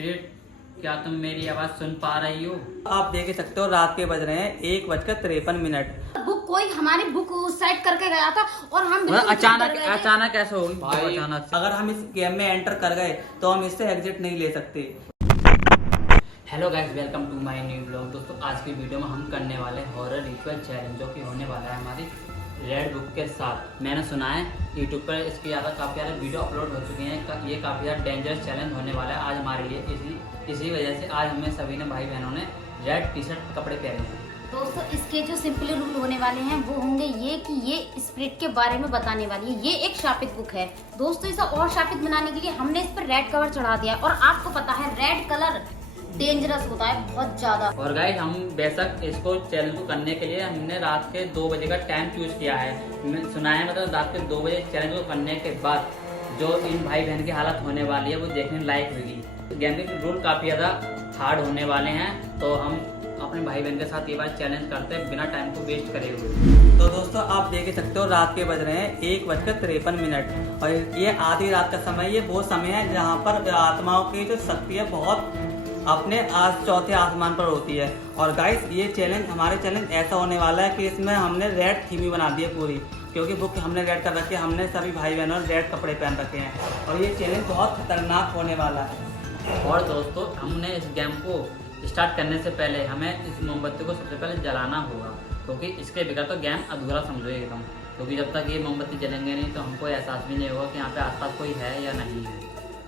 Spirit, क्या तुम मेरी आवाज सुन पा रही हो? आप देख सकते हो रात के बज रहे हैं 1:53। बुक कोई हमारी बुक सेट करके गया था और हम बिल्कुल अचानक डर गए थे। अचानक कैसे होगी भाई अचानक से? अगर हम इस गेम में एंटर कर गए तो हम इससे एग्जिट नहीं ले सकते। Hello guys, welcome to my new blog. दोस्तों, आज की वीडियो में हम करने वाले हॉरर रिचुअल चैलेंज, जो कि होने वाला है हमारी रेड बुक के साथ। मैंने सुना है यूट्यूब पर इसकी काफ़ी ज़्यादा वीडियो अपलोड हो चुकी हैं। ये काफ़ी ज़्यादा डेंजरस चैलेंज होने वाला है आज हमारे लिए। इसी वजह से आज हमें सभी ने भाई बहनों ने रेड टी शर्ट कपड़े पहने हैं। दोस्तों, इसके जो सिंपल रूल होने वाले हैं वो होंगे ये कि ये स्पिरिट के बारे में बताने वाली है। ये एक शापित बुक है दोस्तों। इसे और शापित बनाने के लिए हमने इस पर रेड कवर चढ़ा दिया है। और आपको पता है रेड कलर डेंजरस होता है बहुत ज्यादा। और गाइस, हम बेशक इसको चैलेंज को करने के लिए हमने रात के 2 बजे का टाइम चूज किया है। सुना है मतलब रात के 2 बजे चैलेंज को करने के बाद जो इन भाई बहन की हालत होने वाली है वो देखने लायक होगी। गेम के रूल काफी ज्यादा हार्ड होने वाले हैं, तो हम अपने भाई बहन के साथ ये बात चैलेंज करते हैं बिना टाइम को वेस्ट करे हुए। तो दोस्तों, आप देख सकते हो रात के बज रहे हैं 1:53 और ये आधी रात का समय, ये वो समय है जहाँ पर आत्माओं की जो शक्ति है बहुत अपने चौथे आसमान पर होती है। और गाइस, ये चैलेंज हमारे चैलेंज ऐसा होने वाला है कि इसमें हमने रेड थीम ही बना दी है पूरी, क्योंकि बुक हमने रेड कर रखी है। हमने सभी भाई बहनों ने रेड कपड़े पहन रखे हैं और ये चैलेंज बहुत खतरनाक होने वाला है। और दोस्तों, हमने इस गेम को स्टार्ट करने से पहले हमें इस मोमबत्ती को सबसे पहले जलाना होगा, क्योंकि इसके बगैर तो गेम अधूरा समझो एकदम। क्योंकि जब तक ये मोमबत्ती जलेंगे नहीं तो हमको एहसास भी नहीं होगा कि यहाँ पे आसपास कोई है या नहीं है।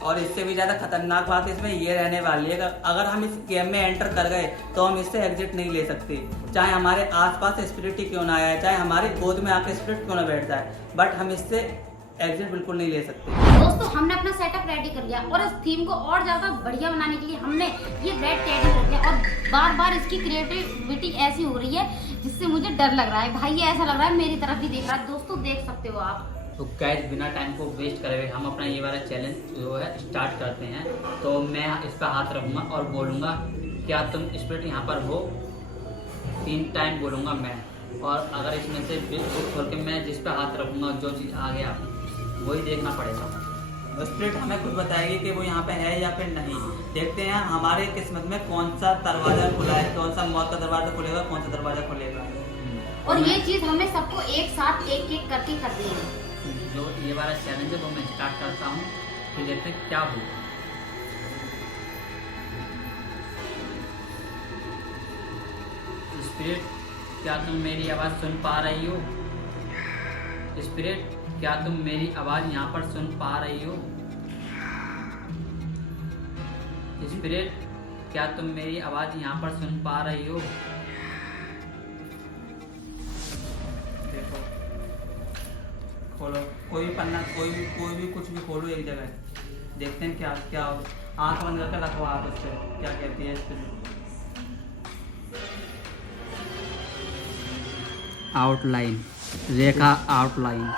और इससे भी ज़्यादा खतरनाक बात इसमें ये रहने वाली है, अगर हम इस गेम में एंटर कर गए तो हम इससे एग्जिट नहीं ले सकते। चाहे हमारे आसपास स्पिरिट ही क्यों ना आया, चाहे हमारी गोद में आके स्पिरिट क्यों ना बैठ जाए, बट हम इससे एग्जिट बिल्कुल नहीं ले सकते। दोस्तों, हमने अपना सेटअप रेडी कर लिया और इस थीम को और ज्यादा बढ़िया बनाने के लिए हमने ये रेड टेडी रख दिया। और बार बार इसकी क्रिएटिविटी ऐसी हो रही है जिससे मुझे डर लग रहा है। भाई ये ऐसा लग रहा है मेरी तरफ ही देख रहा है। दोस्तों, देख सकते हो आप। तो गाइस, बिना टाइम को वेस्ट करे हुए हम अपना ये वाला चैलेंज जो है स्टार्ट करते हैं। तो मैं इस पर हाथ रखूंगा और बोलूँगा, क्या तुम स्पिरिट यहाँ पर हो? 3 टाइम बोलूँगा मैं। और अगर इसमें से बिल्कुल खोल के मैं जिस पे हाथ रखूँगा, जो चीज़ आ गया वही देखना पड़ेगा। स्पिरिट हमें खुद बताएगी कि वो यहाँ पे है या फिर नहीं। देखते हैं हमारे किस्मत में कौन सा दरवाजा खुला है, कौन सा मौत का दरवाजा खुलेगा, कौन सा दरवाजा खुलेगा। और ये चीज हमने सबको एक साथ एक एक करके कर दी है। जो ये वाला चैलेंज है वो मैं स्टार्ट करता हूँ, फिर देखते हैं क्या होगा। स्पिरिट, क्या तुम मेरी आवाज़ सुन पा रही हो? स्पिरिट, क्या तुम मेरी आवाज़ यहाँ पर सुन पा रही हो? स्पिरिट, क्या तुम मेरी आवाज़ यहाँ पर सुन पा रही हो? देखो, खोलो कोई भी पन्ना, कोई भी कुछ भी खोलो एक जगह। देखते हैं क्या क्या आंख बंद करके रखो आप उससे क्या कहती है स्पिरिट। आउटलाइन, रेखा आउटलाइन।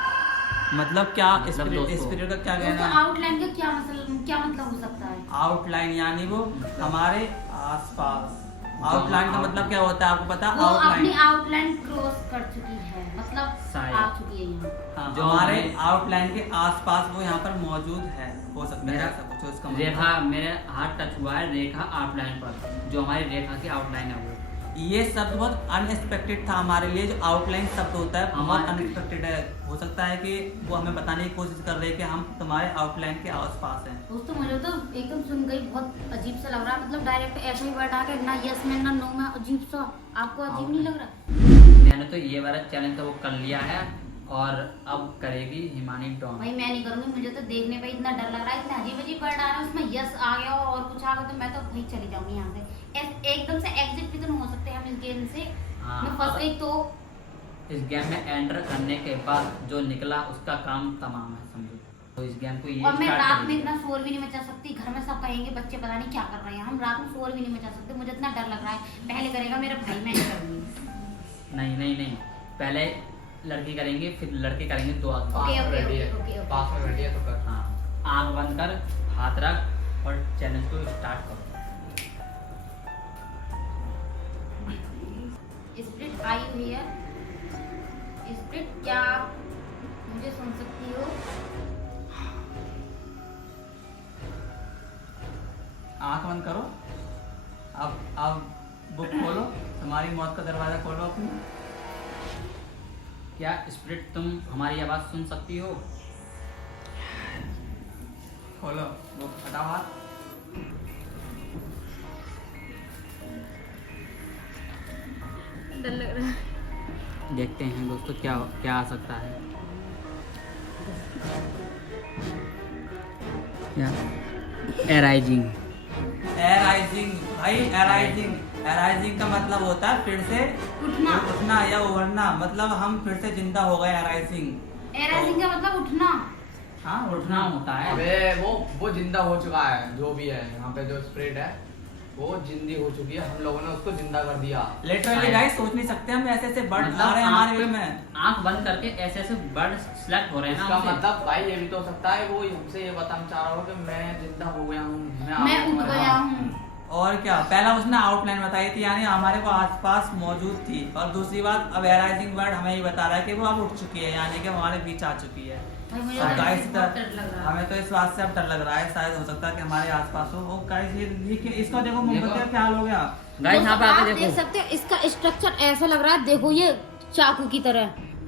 मतलब क्या मतलब स्पिरिट का क्या तो कहना है? आउटलाइन का क्या मतलब हो सकता है? आउटलाइन यानी वो हमारे आसपास। आउटलाइन का मतलब क्या होता है आपको पता? वो अपनी आउटलाइन आउटलाइन क्रॉस कर चुकी है, मतलब शायद। आ चुकी है यहाँ। हाँ, जो हमारे हमें- आउटलाइन के आसपास वो यहाँ पर मौजूद है, हो सकता है मेरा ऐसा कुछ हो इसका मतलब। रेखा, मेरे हाथ टच हुआ है रेखा आउटलाइन पर, जो हमारी रेखा की आउटलाइन है वो। ये शब्द बहुत अनएक्सपेक्टेड था हमारे लिए। जो आउटलाइन शब्द होता है बहुत अनएक्सपेक्टेड है। हो सकता है कि वो हमें बताने की कोशिश कर रहे हैं कि हम तुम्हारे आउटलाइन के आसपास हैं। दोस्तों, मुझे तो एकदम सुन गई बहुत अजीब सा लग रहा है। मतलब डायरेक्ट ऐसे ही वर्ड आ गया, ना यस में ना नो में, अजीब सा। आपको अजीब नहीं लग रहा? मैंने तो ये वाला चैलेंज तो वो कर लिया है और अब करेगी हिमानी डॉन। भाई मैं नहीं करूंगी। मुझे तो देखने पे इतना डर लग रहा है, इतना अजीब अजीब वर्ड आ रहा है। उसमें यस आ गया और कुछ आ गया तो मैं तो भाई चली जाऊंगी यहाँ से। एकदम से एग्जिट भी तो नहीं हो सकते हम इस गेम से। हाँ, मैं फंस गई तो इस गेम में एंटर करने के बाद जो निकला उसका काम तमाम है, समझो। तो इस गेम को ये और मैं स्टार्ट रात में करेंगे। इतना शोर भी नहीं मचा सकती। घर में सब कहेंगे बच्चे पता नहीं क्या कर रहे हैं। हम रात में शोर भी नहीं मचा सकते। मुझे इतना डर लग रहा है। पहले करेगा मेरा भाई, मैं नहीं करूंगी। नहीं नहीं नहीं, पहले लड़की करेंगे फिर लड़के करेंगे। 2 आदमी। Okay okay okay okay okay. पास में बैठी है तो कर। हाँ, आँख बंद कर, हाथ रख और चैलेंज को स्टार्ट करो। स्प्रिट आई हुई है। स्प्रिट, क्या आप मुझे सुन सकती हो? आंख बंद करो। अब बुक खोलो, तुम्हारी मौत का दरवाजा खोलो अपनी। क्या स्पिरिट तुम हमारी आवाज़ सुन सकती हो? खोलो बुक, हटाओ हाथ। डर लग रहा है। देखते हैं दोस्तों क्या क्या आ सकता है। क्या? एराइजिंग। एराइजिंग भाई, एराइजिंग का मतलब होता है फिर से उठना या उभरना। मतलब हम फिर से जिंदा हो गए। एराइजिंग का मतलब उठना। हाँ, उठना होता है। अबे वो जिंदा हो चुका है, जो भी है यहाँ पे जो स्प्रिट है वो जिंदी हो चुकी है। हम लोगों ने उसको जिंदा कर दिया। लिटरली गाइस सोच नहीं सकते हम, ऐसे बर्ड आ रहे हैं हमारे वे में। आंख बंद करके ऐसे ऐसे बर्ड सिलेक्ट हो रहे हैं ना इसका हमसे। मतलब भाई ये भी तो हो सकता है वो हमसे ये बताना चाह रहा हो कि मैं जिंदा हो गया हूँ, मैं उठ गया हूँ। और क्या, पहला उसने आउटलाइन बताई थी, यानी हमारे को आसपास मौजूद थी। और दूसरी बात, अब एराइजिंग वर्ड हमें ये बता रहा है कि वो अब उठ चुकी है, यानी कि हमारे बीच आ चुकी है। भाई मुझे और तो गाइस बहुत डर लग रहा है। हमें तो इस बात से अब डर लग रहा है, शायद हो सकता है कि हमारे आसपास हो। वो गाइस ये इसको देखो, मोमबत्ती का क्या हाल हो गया। गाइस यहाँ पे आप आके देख देखो। सकते हो इसका स्ट्रक्चर ऐसा लग रहा है। देखो ये चाकू की तरह,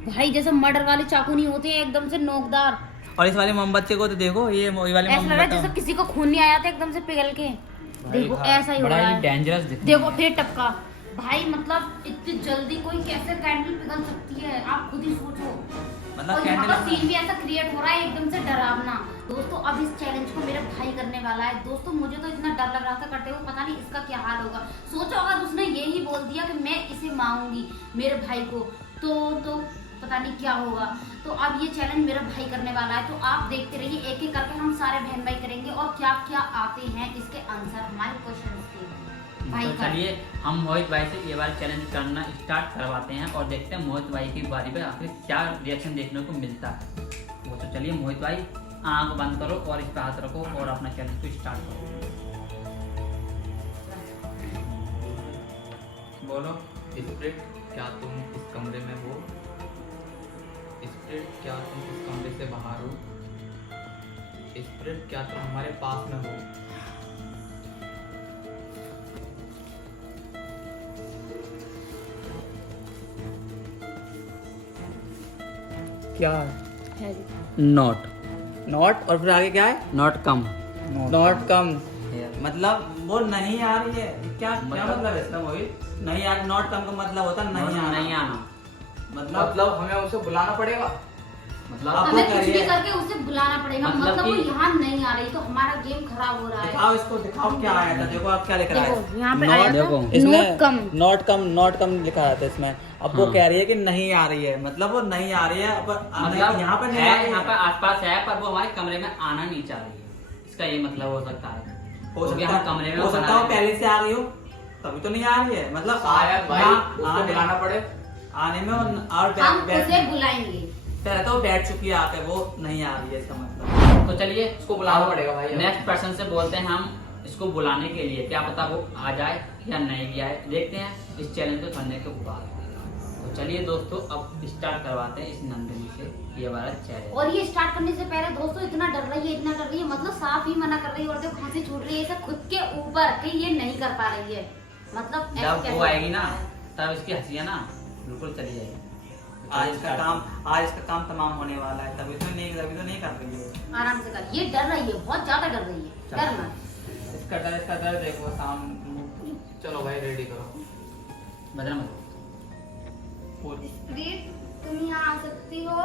भाई जैसे मर्डर वाले चाकू नहीं होते हैं एकदम से नोकदार। और इस वाले मोमबत्ती को तो देखो, ये वाली ऐसा लग रहा है जैसे मोमबत्ती। किसी को खून नहीं आया था एकदम से पिघल के। देखो ऐसा ही हो बड़ा रहा ही है। डेंजरस दिख रहा देखो है। फिर टपका। भाई मतलब इतनी जल्दी कोई कैसे कैंडल पिघल सकती है, आप खुद ही सोचो। मतलब और यहाँ का कैंडल सीन भी ऐसा क्रिएट हो रहा है एकदम से डरावना। दोस्तों अब इस चैलेंज को मेरा भाई करने वाला है। दोस्तों मुझे तो इतना डर लग रहा था करते हुए, पता नहीं इसका क्या हाल होगा। सोचो अगर उसने यही बोल दिया कि मैं इसे मारूंगी मेरे भाई को, तो पता नहीं क्या होगा। तो अब ये चैलेंज मेरा भाई करने वाला है। तो आप देखते रहिए, एक एक करके हम सारे बहन भाई करेंगे और क्या क्या आते हैं इसके आंसर हमारे क्वेश्चन के भाई तो का। चलिए हम मोहित भाई से ये बार चैलेंज करना स्टार्ट करवाते हैं और देखते हैं मोहित भाई की बारी पे आखिर क्या रिएक्शन देखने को मिलता है। वो तो चलिए मोहित भाई आंख बंद करो और इस पे हाथ रखो और अपना चैलेंज को स्टार्ट करो। बोलो स्प्रिट, क्या तुम इस कमरे में हो? स्प्रिट, क्या तुम इस कमरे से बाहर हो? स्प्रिट, क्या तुम हमारे पास में हो? क्या है नॉट नॉट, और फिर आगे क्या है? Not come. नॉट कम, मतलब वो नहीं आ रही है। क्या मतलब है इसका मोहित? नहीं यार, नॉट कम का मतलब होता है नहीं आना। मतलब हमें उसे बुलाना पड़ेगा। मतलब अब हमें वो कुछ भी करिए। करके उसे बुलाना पड़ेगा। मतलब मतलब वो कि- यहाँ नहीं आ रही तो हमारा गेम खराब हो रहा है। दिखाओ इसको, दिखाओ क्या आया था। देखो आप क्या लिख रहा है। देखो यहाँ पे नोट आया देखो। था नोट कम। नॉट कम लिखा रहा था इसमें। अब वो हाँ। कह रही है कि नहीं आ रही है, मतलब वो नहीं आ रही है। अब मतलब यहाँ पर नहीं आ है, रही यहाँ है। पर आसपास है पर वो हमारे कमरे में आना नहीं चाह रही है। इसका ये मतलब हो सकता है। हो क्योंकि सकता हम कमरे में हो सकता बना है वो रहे हैं। पहले से आ रही हो, तभी तो नहीं आ रही है। मतलब शायद भाई उसको आने बुलाना पड़े। आने में और हम उसे बुलाएंगे। पहले तो वो बैठ चुकी है आके, वो नहीं आ रही है इसका मतलब। तो चलिए उसको बुलाना पड़ेगा भाई। नेक्स्ट पर्सन से बोलते हैं हम इसको बुलाने के लिए, क्या पता वो आ जाए या नहीं भी आए। देखते हैं इस चैलेंज को करने के बाद। तो चलिए दोस्तों अब स्टार्ट करवाते हैं इस नंदिनी से ये वाला चैलेंज। और ये स्टार्ट करने से पहले दोस्तों इतना डर रही है, मतलब साफ ही मना कर रही है। और देखो खांसी छूट रही है इसे खुद के ऊपर कि ये नहीं कर पा रही है। मतलब ऐसे जब कैसे वो आएगी ना हो सकता है? तब इसकी हंसी है ना बिल्कुल चली जाएगी। आज इसका काम तमाम होने वाला है, तभी तो नहीं कर रही है। आराम से कर। ये डर रही है, बहुत ज्यादा डर रही है। डर मत। इसका डर देखो सामने। चलो भाई रेडी करो। बदला मत। स्प्रिट तुम यहाँ आ सकती हो।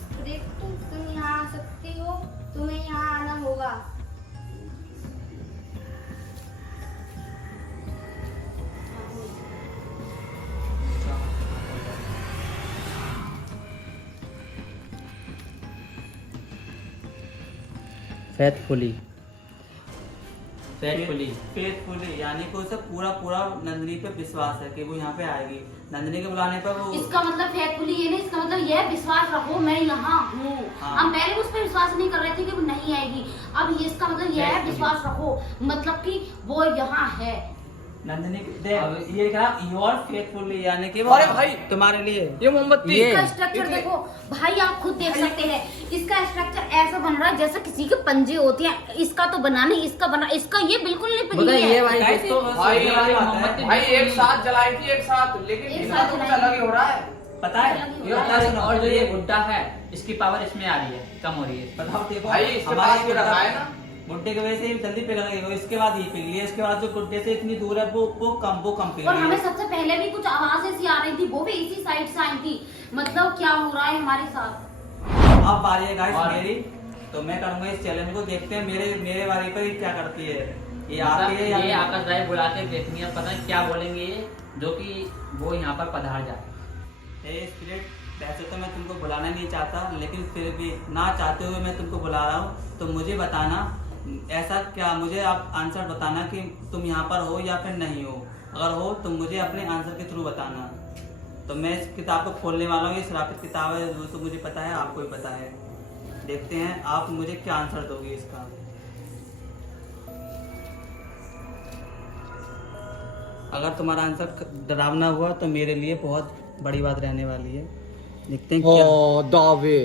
स्प्रिट तुम यहाँ आ सकती हो, तुम्हें यहाँ आना होगा। फेथफुली फेथफुली यानी कि उसे पूरा नंदिनी पे विश्वास है कि वो यहाँ पे आएगी। नंदिनी के बुलाने पर वो इसका मतलब फेथफुली ये नहीं, इसका मतलब यह विश्वास रखो मैं यहाँ हूँ। हाँ। हम पहले उस पर विश्वास नहीं कर रहे थे कि वो नहीं आएगी। अब ये इसका मतलब यह है Faithfully। विश्वास रखो, मतलब कि वो यहाँ है। नंदिनी देख ये क्या योर फेथफुली यानी कि अरे भाई तुम्हारे लिए ये मोमबत्ती ये- इसका स्ट्रक्चर देखो भाई, आप खुद देख सकते हैं। इसका स्ट्रक्चर ऐसा बन रहा है जैसे किसी के पंजे होते हैं। इसका तो बना नहीं, इसका बना, इसका ये बिल्कुल नहीं मतलब पिघली ये है। भाई गाइस, दोस्तों भाई ये वाली मोमबत्ती भाई एक साथ जलाई थी एक साथ, लेकिन एक इनका साथ तो कुछ जलाई अलग ही हो रहा है। पता है ये और जो ये गुड्डा है इसकी पावर इसमें आ रही है, कम हो रही है। बताओ देखो भाई इसके हमारे पास भी रखा है ना। गुड्डे की वजह से जल्दी पिघल गई वो, इसके बाद ये पिघली है, इसके बाद जो गुड्डे से इतनी दूर है वो कम पिघली और हमें है। सबसे पहले भी कुछ आवाज ऐसी आ रही थी, वो भी इसी साइड से आई थी। मतलब क्या हो रहा है हमारे साथ। अब बारी है गाइस और- मेरी, तो मैं करूंगा इस चैलेंज को, देखते हैं मेरे बारी पर ये क्या करती है। ये आती मतलब है या ये नहीं? आकाश भाई बुला के देखनी है, पता है क्या बोलेंगे ये, जो कि वो यहाँ पर पधार जाए। ए स्पिरिट, वैसे तो मैं तुमको बुलाना नहीं चाहता, लेकिन फिर भी ना चाहते हुए मैं तुमको बुला रहा हूँ। तो मुझे बताना ऐसा क्या, मुझे आप आंसर बताना कि तुम यहाँ पर हो या फिर नहीं हो। अगर हो तो मुझे अपने आंसर के थ्रू बताना। तो मैं इस किताब को खोलने वाला हूँ। ये श्रापित किताब है, वो तो मुझे पता है, आपको भी पता है। देखते हैं आप मुझे क्या आंसर दोगे इसका। अगर तुम्हारा आंसर डरावना हुआ तो मेरे लिए बहुत बड़ी बात रहने वाली है। देखते हैं क्या। दावे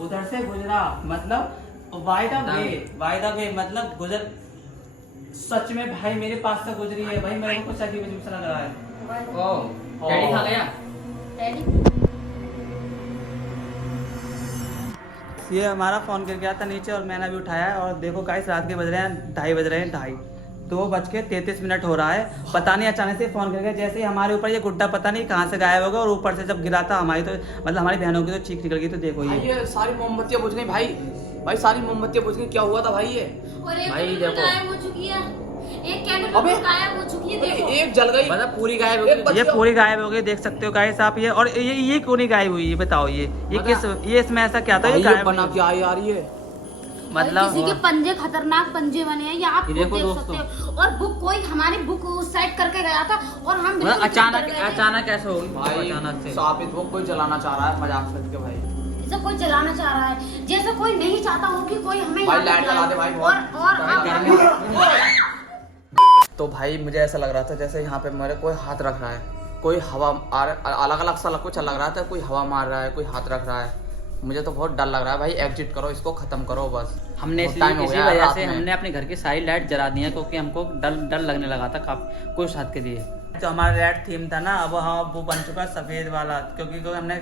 उधर से गुजरा मतलब बाय द वे मतलब गुजर। सच में भाई मेरे पास से गुजरी है भाई, मेरे को कुछ अजीब सा लग रहा है। ओ डैडी खा गया। डैडी ये हमारा फोन गिर गया था नीचे और मैंने अभी उठाया है। और देखो गाइस रात के बज रहे हैं 2:30 2:33 हो रहा है। पता नहीं अचानक से फोन गिर गया, जैसे ही हमारे ऊपर ये गुड्डा पता नहीं कहाँ से गायब हो गया। और ऊपर से जब गिरा था हमारी तो मतलब हमारी बहनों की तो चीख निकल गई। तो देखो भाई ये ये सारी मोमबत्तियां बुझ गई भाई। भाई सारी मोमबत्तियां बुझ गई, क्या हुआ था भाई ये? और एक भाई कैंडल देखो। गायब हो चुकी है, एक कैंडल अबे! गायब हो चुकी है। देखो एक जल गई, मतलब पूरी गायब हो एक गई। ये पूरी गायब हो गई, देख सकते हो गाइस आप। ये और ये क्यों नहीं गायब हुई, ये बताओ। ये किस ये इसमें ऐसा क्या था ये भाई ये गायब बना नहीं? क्या यार ये? मतलब किसी के पंजे खतरनाक पंजे बने हैं, ये आप ये खुद देखो देख दोस्तों। सकते हो। और बुक कोई हमारी बुक उस साइड करके गया था और हम बिल्कुल मतलब चुप कर गए थे। अचानक कैसे हो गई भाई अचानक से। साबित वो कोई जलाना चाह रहा है मजाक करके भाई। जैसे कोई चलाना चाह रहा है, जैसे कोई नहीं चाहता हो कि कोई हमें भाई यहाँ पे लाइट जला दे बुलाए। भाई बहुत। और तो भाई मुझे ऐसा लग रहा था जैसे यहाँ पे मेरे कोई हाथ रख रहा है, कोई हवा अलग अलग सा कुछ लग रहा था, कोई हवा मार रहा है, कोई हाथ रख रहा है। मुझे तो बहुत डर लग रहा है भाई। एग्जिट करो, इसको खत्म करो बस। हमने बहुत time हो इसी गया है वजह रात से में। हमने अपने घर की सारी लाइट जला दी है, क्योंकि हमको डर लगने लगा था काफी कुछ हद के लिए। जो हमारा रेड थीम था ना, अब हाँ वो बन चुका है सफेद वाला, क्योंकि हमने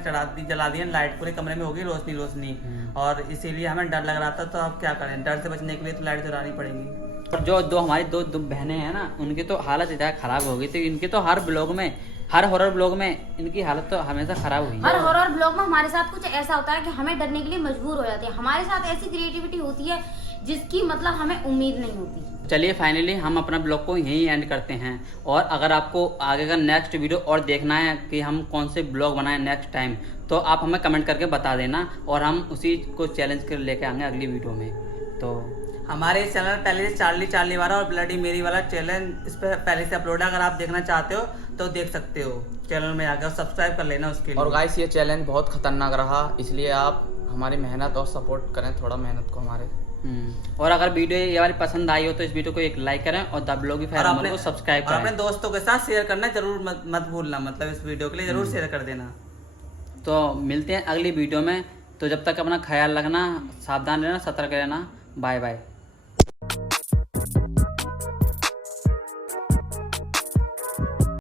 जला दी है लाइट, पूरे कमरे में होगी रोशनी। और इसीलिए हमें डर लग रहा था। तो अब क्या करें, डर से बचने के लिए तो लाइट जलानी पड़ेगी। और जो हमारी दो बहनें हैं ना, उनकी तो हालत इतना खराब हो गई थी। इनकी तो हर ब्लॉग में, हर हॉरर ब्लॉग में इनकी हालत तो हमेशा खराब हुई हर है। हॉरर ब्लॉग में हमारे साथ कुछ ऐसा होता है कि हमें डरने के लिए मजबूर हो जाते हैं। हमारे साथ ऐसी क्रिएटिविटी होती है जिसकी मतलब हमें उम्मीद नहीं होती। चलिए फाइनली हम अपना ब्लॉग को यहीं एंड करते हैं। और अगर आपको आगे का नेक्स्ट वीडियो और देखना है कि हम कौन से ब्लॉग बनाएं नेक्स्ट टाइम, तो आप हमें कमेंट करके बता देना और हम उसी को चैलेंज कर लेके आएंगे अगली वीडियो में। तो हमारे इस चैनल पहले से चार्ली वाला और ब्लडी मेरी वाला चैनल इस पर पहले से अपलोड है। अगर आप देखना चाहते हो तो देख सकते हो चैनल में आकर, सब्सक्राइब कर लेना उसके लिए। और गाइस ये चैलेंज बहुत खतरनाक रहा, इसलिए आप हमारी मेहनत और सपोर्ट करें थोड़ा, मेहनत को हमारे। और अगर वीडियो ये वाली पसंद आई हो तो इस वीडियो को एक लाइक करें और द ब्लॉग को सब्सक्राइब और अपने करें। दोस्तों के साथ शेयर करना जरूर मत भूलना, मतलब इस वीडियो के लिए जरूर शेयर कर देना। तो मिलते हैं अगली वीडियो में। तो जब तक अपना ख्याल रखना, सावधान रहना, सतर्क रहना। Bye bye.